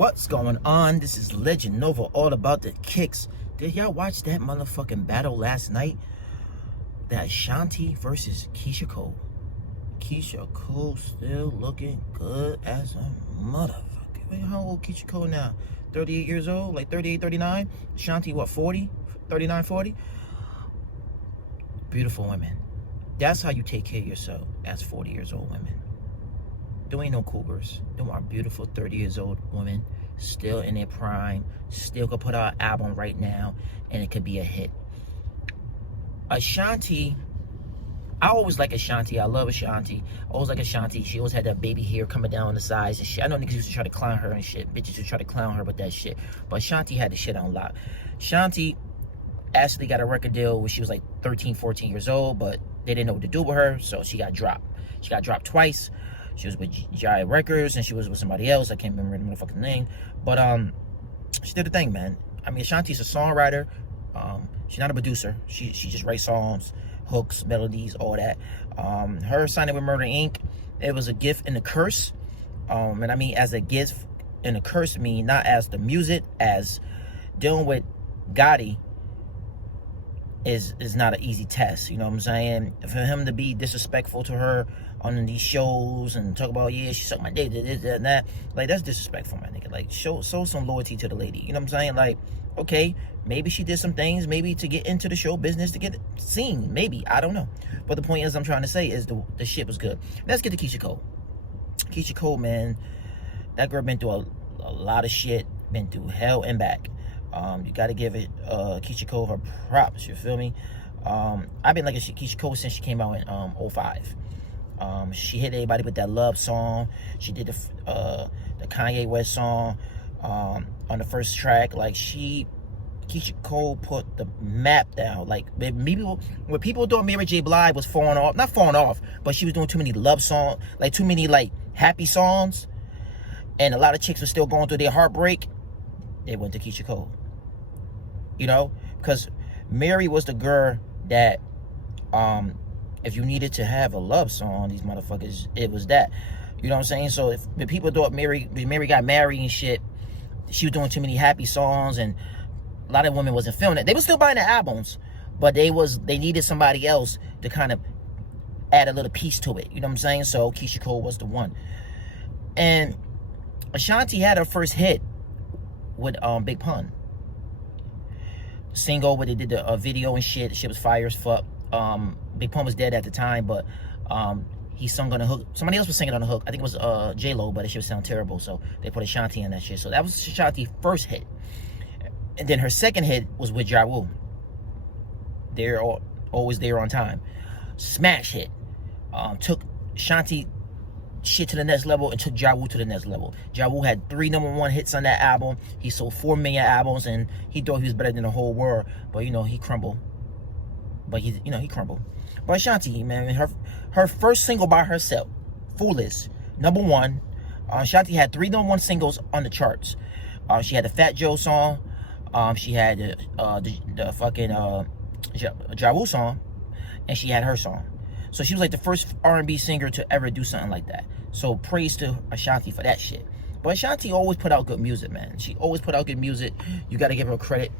What's going on? This is Legend Nova, all about the kicks. Did y'all watch that motherfucking battle last night? That Ashanti versus Keyshia Cole. Keyshia Cole still looking good as a motherfucker. Wait, how old Keyshia Cole now? 38 years old? Like 38, 39? Ashanti, what, 40? 39, 40? Beautiful women. That's how you take care of yourself as 40 years old women. There ain't no cougars. There are beautiful 30 years old women still in their prime, still could put out an album right now and it could be a hit. Ashanti, I always like Ashanti. I love Ashanti. I always like Ashanti. She always had that baby hair coming down on the sides and shit. I know niggas used to try to clown her and shit. Bitches used to try to clown her with that shit. But Ashanti had the shit on lock. Ashanti actually got a record deal when she was like 13, 14 years old, but they didn't know what to do with her, so she got dropped. She got dropped twice. She was with Giant Records and she was with somebody else. I can't remember the motherfucking name. But she did the thing, man. I mean, Ashanti's a songwriter. She's not a producer. She just writes songs, hooks, melodies, all that. Her signing with Murder Inc., it was a gift and a curse. And I mean, as a gift and a curse, I mean, not as the music, as dealing with Gotti is not an easy test. You know what I'm saying? For him to be disrespectful to her on these shows and talk about, yeah, she sucked my dick, this, that, and that, like, that's disrespectful, my nigga. Like, show some loyalty to the lady. You know what I'm saying? Like, okay, maybe she did some things, maybe to get into the show business, to get seen, maybe, I don't know. But the point is, I'm trying to say is the shit was good. Let's get to Keyshia Cole. Keyshia Cole, man, that girl been through a lot of shit, been through hell and back. You got to give it Keyshia Cole her props, you feel me? I've been liking Keyshia Cole since she came out in 05. She hit everybody with that love song. She did the Kanye West song on the first track. Like, Keyshia Cole put the map down. Like, when people thought Mary J. Blige was falling off, not falling off, but she was doing too many love songs, like too many like happy songs, and a lot of chicks were still going through their heartbreak, they went to Keyshia Cole. You know, because Mary was the girl that if you needed to have a love song, these motherfuckers, it was that. You know what I'm saying? So if people thought Mary got married and shit, she was doing too many happy songs, and a lot of women wasn't feeling it. They were still buying the albums, but they needed somebody else to kind of add a little piece to it. You know what I'm saying? So Keyshia Cole was the one. And Ashanti had her first hit with Big Pun. Single where they did the video and shit. The shit was fire as fuck. Big Pun was dead at the time, but he sung on the hook. Somebody else was singing on the hook. I think it was J-Lo, but it shit would sound terrible, so they put Ashanti in that shit. So that was Ashanti's first hit. And then her second hit was with Ja Rule. They're always there on time. Smash hit. Took Ashanti shit to the next level and took Ja Rule to the next level. Ja Rule had 3 #1 hits on that album. He sold 4 million albums, and he thought he was better than the whole world. But, you know, he crumbled. But he crumbled. But Ashanti, man, her first single by herself, Foolish, #1. Ashanti had 3 #1 singles on the charts. She had the Fat Joe song. She had the fucking Ja Rule song, and she had her song. So she was like the first R&B singer to ever do something like that. So praise to Ashanti for that shit. But Ashanti always put out good music, man. She always put out good music. You got to give her credit.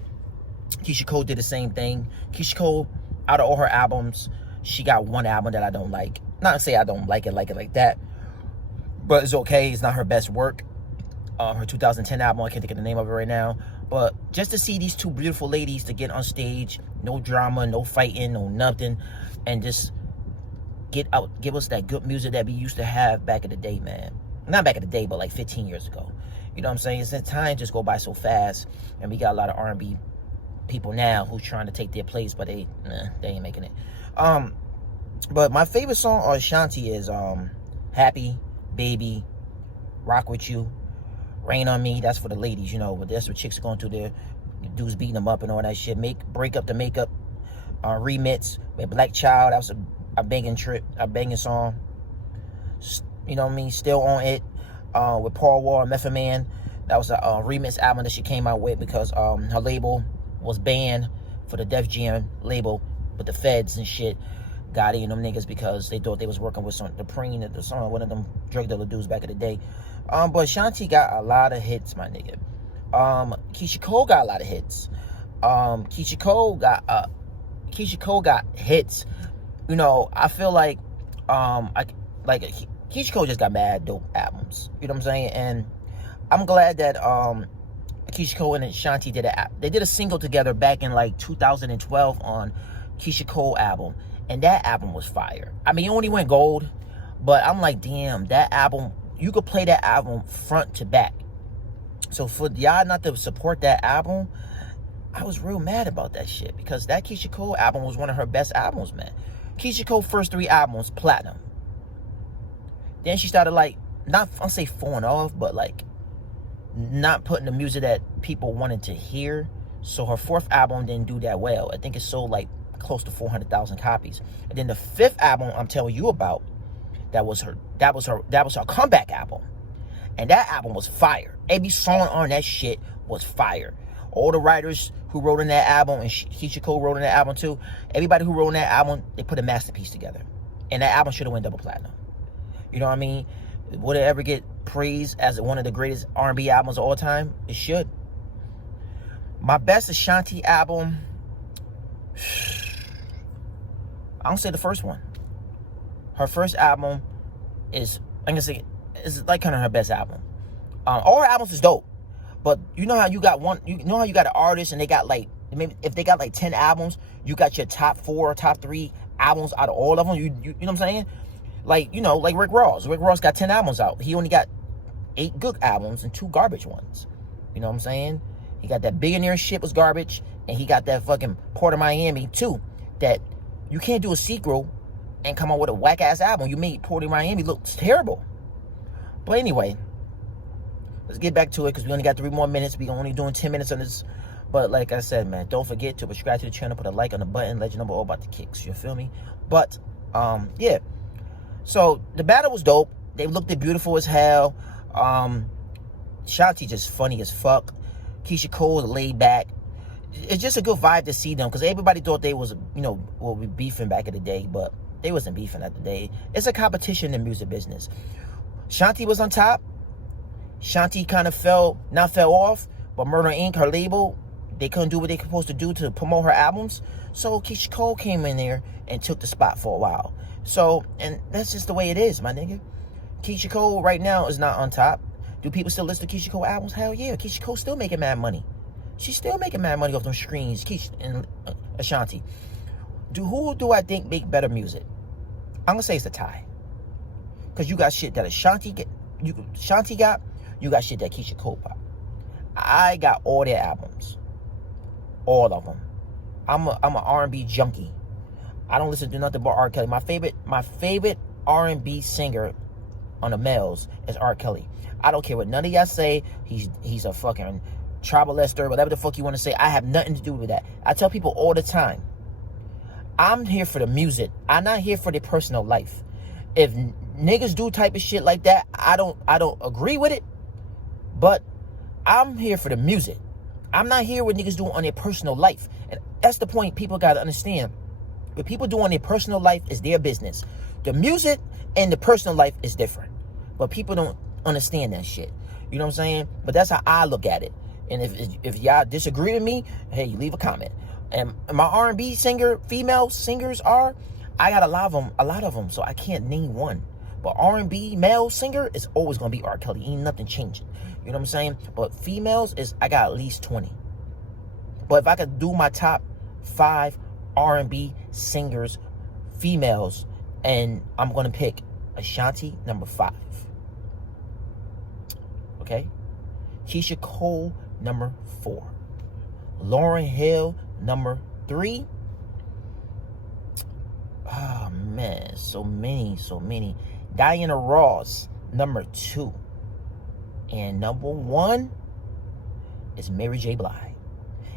Keyshia Cole did the same thing. Keyshia Cole, out of all her albums, she got one album that I don't like. Not to say I don't like it like that, but it's okay. It's not her best work. Her 2010 album, I can't think of the name of it right now. But just to see these two beautiful ladies to get on stage, no drama, no fighting, no nothing, and just get out, give us that good music that we used to have back in the day, man. Not back in the day, but like 15 years ago. You know what I'm saying? It's that time just go by so fast, and we got a lot of R&B people now who's trying to take their place, but they ain't making it. But my favorite song on Ashanti is Happy, Baby, Rock With You, Rain On Me. That's for the ladies, you know, but that's what chicks are going through there. Dudes beating them up and all that shit. Break Up the Makeup remix with Black Child. That was a banging song. You know what I mean? Still On It with Paul Wall and Method Man. That was a remix album that she came out with because her label was banned for the Def Jam label with the feds and shit. Gotti and them niggas because they thought they was working with the Preen at the song, one of them drug dealer dudes back in the day. But Ashanti got a lot of hits, my nigga. Keyshia Cole got a lot of hits. Keyshia Cole got hits. You know, I feel like Keyshia Cole just got mad dope albums. You know what I'm saying? And I'm glad that Keyshia Cole and Ashanti did a single together back in like 2012 on Keyshia Cole album. And that album was fire. I mean, it only went gold, but I'm like, damn, that album, you could play that album front to back. So for y'all not to support that album, I was real mad about that shit, because that Keyshia Cole album was one of her best albums, man. Keyshia Cole's first 3 albums, platinum. Then she started like, I'll say falling off, but like not putting the music that people wanted to hear. So her 4th album didn't do that well. I think it sold like close to 400,000 copies. And then the 5th album I'm telling you about, that was her comeback album. And that album was fire. Every song on that shit was fire. All the writers who wrote on that album, and Keyshia Cole wrote on that album too, everybody who wrote on that album, they put a masterpiece together. And that album should have went double platinum. You know what I mean? Would it ever get praised as one of the greatest R&B albums of all time? It should. My best Ashanti album, I don't say the first one. Her first album is, I'm gonna say, is like kind of her best album. All her albums is dope, but you know how you got an artist and they got like, maybe if they got like 10 albums, you got your top 4 or top 3 albums out of all of them. You know what I'm saying? Like, you know, like Rick Ross. Rick Ross got 10 albums out. He only got 8 good albums and 2 garbage ones. You know what I'm saying? He got that Billionaire shit was garbage, and he got that fucking Port of Miami too. That you can't do a sequel and come out with a whack ass album. You made Port of Miami look terrible. But anyway, let's get back to it, because we only got 3 more minutes. We only doing 10 minutes on this. But like I said, man, don't forget to subscribe to the channel, put a like on the button, let you know all about the kicks. You feel me? But yeah. So the battle was dope. They looked beautiful as hell. Ashanti just funny as fuck. Keyshia Cole laid back. It's just a good vibe to see them, because everybody thought they was, you know, we beefing back in the day, but they wasn't beefing at the day. It's a competition in the music business. Ashanti was on top. Ashanti kind of fell off, but Murder Inc., her label, they couldn't do what they were supposed to do to promote her albums. So Keyshia Cole came in there and took the spot for a while. So, and that's just the way it is, my nigga. Keyshia Cole right now is not on top. Do people still listen to Keyshia Cole albums? Hell yeah. Keyshia Cole still making mad money. She's still making mad money off them screens. Keyshia and Ashanti. Who do I think make better music? I'm gonna say it's a tie. Because you got shit that Ashanti got, you got shit that Keyshia Cole got. I got all their albums. All of them. I'm an R&B junkie. I don't listen to nothing but R. Kelly. My favorite R&B singer on the males is R. Kelly. I don't care what none of y'all say. He's a fucking tribalister, whatever the fuck you want to say. I have nothing to do with that. I tell people all the time, I'm here for the music. I'm not here for their personal life. If niggas do type of shit like that, I don't agree with it. But I'm here for the music. I'm not here what niggas do on their personal life. And that's the point people got to understand. What people do on their personal life is their business. The music and the personal life is different. But people don't understand that shit. You know what I'm saying? But that's how I look at it. And if y'all disagree with me, hey, leave a comment. And my R&B female singers I got a lot of them, so I can't name one. But R&B male singer is always gonna be R. Kelly. Ain't nothing changing. You know what I'm saying? But females I got at least 20. But if I could do my top 5 R&B singers, females, and I'm gonna pick Ashanti number 5. Okay? Keyshia Cole number 4. Lauryn Hill number 3. Oh man, so many. Diana Ross number 2. And number 1 is Mary J. Blige.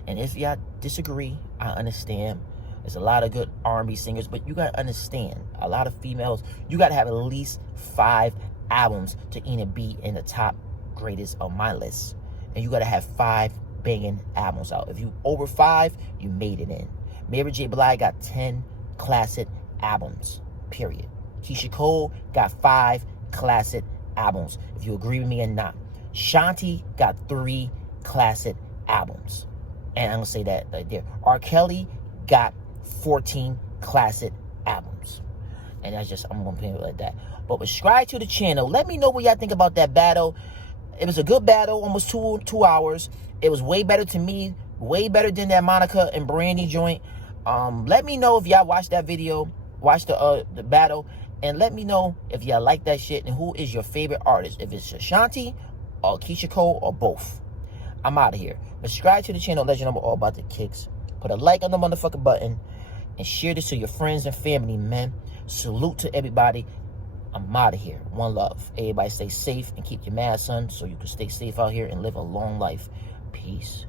And if y'all disagree, I understand. There's a lot of good R&B singers, but you gotta understand, a lot of females, you gotta have at least 5 albums to even be in the top greatest of my list. And you gotta have 5 banging albums out. If you over 5, you made it in. Mary J. Blige got 10 classic albums, period. Keyshia Cole got 5 classic albums, if you agree with me or not. Ashanti got 3 classic albums. And I'm going to say that right there. R. Kelly got 14 classic albums. And that's just, I'm going to put it like that. But subscribe to the channel. Let me know what y'all think about that battle. It was a good battle, almost two hours. It was way better to me, way better than that Monica and Brandy joint. Let me know if y'all watched that video, watched the battle, and let me know if y'all like that shit and who is your favorite artist. If it's Ashanti or Keyshia Cole or both. I'm out of here. Subscribe to the channel, let you know all about the kicks. Put a like on the motherfucking button and share this to your friends and family, man. Salute to everybody. I'm out of here. One love. Everybody stay safe and keep your mask on so you can stay safe out here and live a long life. Peace.